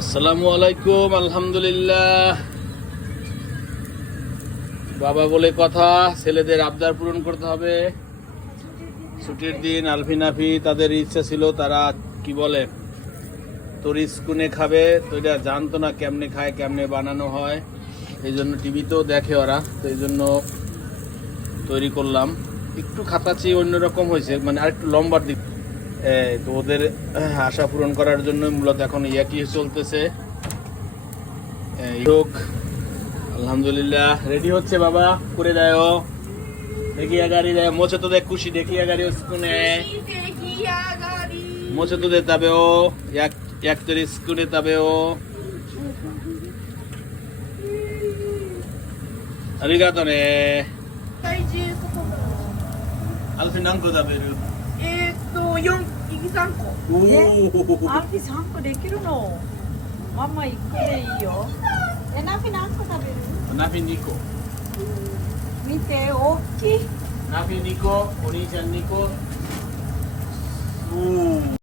আসসালামু আলাইকুম। আলহামদুলিল্লাহ। বাবা বলে কথা, ছেলেদের আবদার পূরণ করতে হবে। ছুটির দিন আলফিনাফি তাদের ইচ্ছা ছিল, তারা কি বলে তরিস কুনে খাবে, তো এটা জানতো না কেমনে খায়, কেমনে বানানো হয়। এই জন্য টিভিতেও দেখে ওরা, তো এই জন্য তৈরি করলাম। একটু খাতাচ্ছি, অন্যরকম হয়েছে, মানে আরেকটু লম্বার দিক। তো ওদের আশা পূরণ করার জন্য মূলত এখন ইয়াকি চলতেছে। হোক, আলহামদুলিল্লাহ রেডি হচ্ছে। বাবা করে দেয়, দেখিয়া গাড়ি দেয় মোছে তো দেখ খুশি, দেখিয়া গাড়ি স্কুনে মোছে তো দে তবে ও এক তোর স্কুনে তবে ও আরিগাতো নে আলফিন নাম কো তবে 4匹3個。おおアンピ3個できるの。ママ1個でいいよ。ナフィ何個食べる？ナフィ2個見て、大きい。ナフィ2個、お兄ちゃん2個。おお